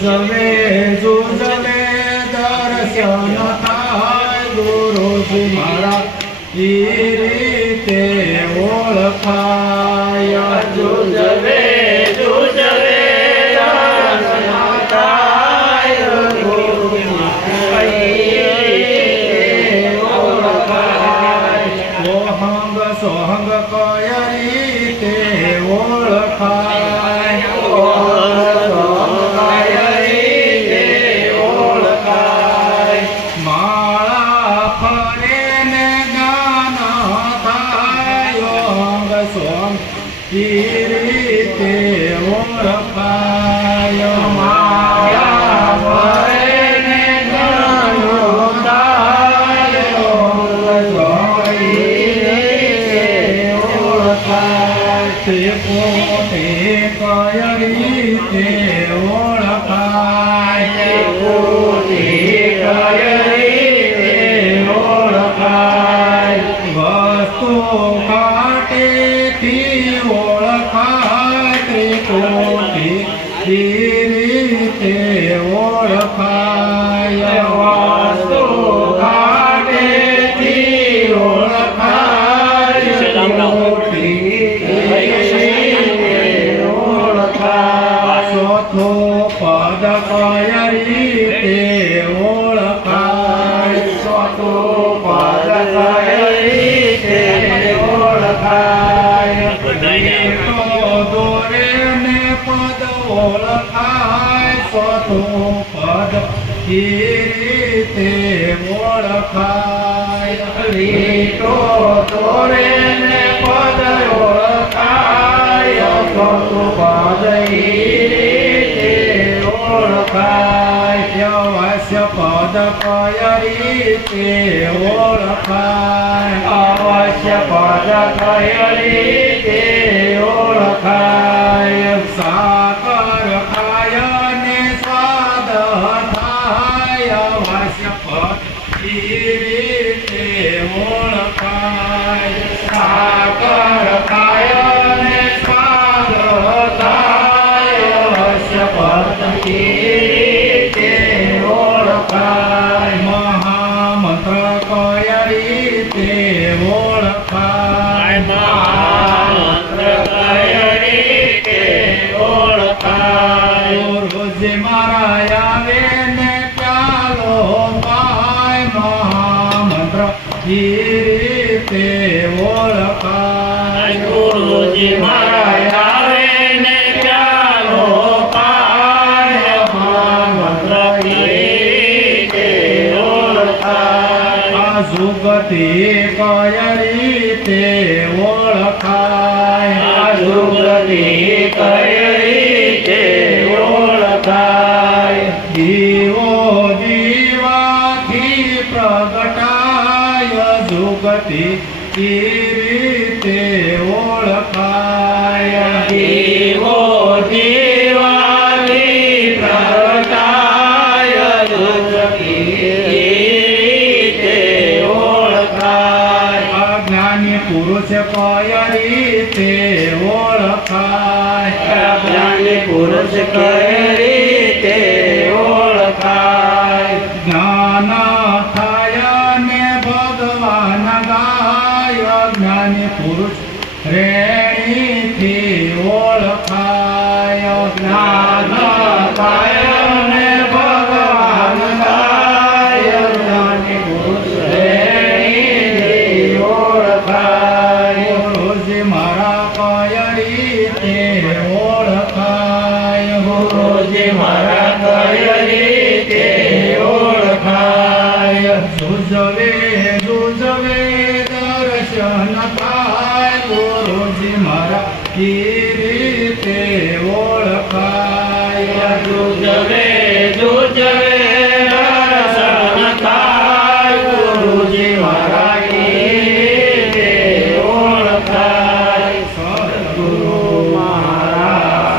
જવે જુજવે દર્શન થાય ગુરુજી મારા એ રીતે ઓળખાય રીતે ઓળખાય. માળા ફરે ને ગાન થાય અંગ સોમ ઈ રીતે ઓળખાય? તે પોતે કય રીતે ઓળખાય que તો દોરે ને પદ ઓળખાય ચોથો પદ એ રીતે ઓળખાય લીટો દોરે ને પદ ઓળખાય ચોથો પદ એ રીતે ઓળખાય અવશ્ય પદ કય રીતે ઓળખાય અવશ્ય એ રીતે ઓળખાય સાકર ખાય ને સ્વાદ થાય અવશ્ય પદ એ રીતે ઓળખાય. મહામંત્ર કય રીતે ઓળખાય. રોજ મારા એ રીતે ઓળખાય. ગુરુજી મારા આવે ને ચાલો પાય ઓળખાય. આ સુગતિ કય રીતે ઓળખાય? આજુગતી કઈ સુગતિ એ રીતે ઓળખાય? દેવો દેવાની પ્રગટાય દુર્ગતી રીતે ઓળખાય? અજ્ઞાની પુરુષ કય રીતે ઓળખાય? અજ્ઞાની પુરુષ કઈ રીતે ઓળખાય? જ્ઞાન પુરુષ રેણીથી ઓળખાય. જ્ઞાન પાય ને ભગવાન થાય જ્ઞાની પુરુષ મારા કયરી તે ઓળખાય. સુજવે que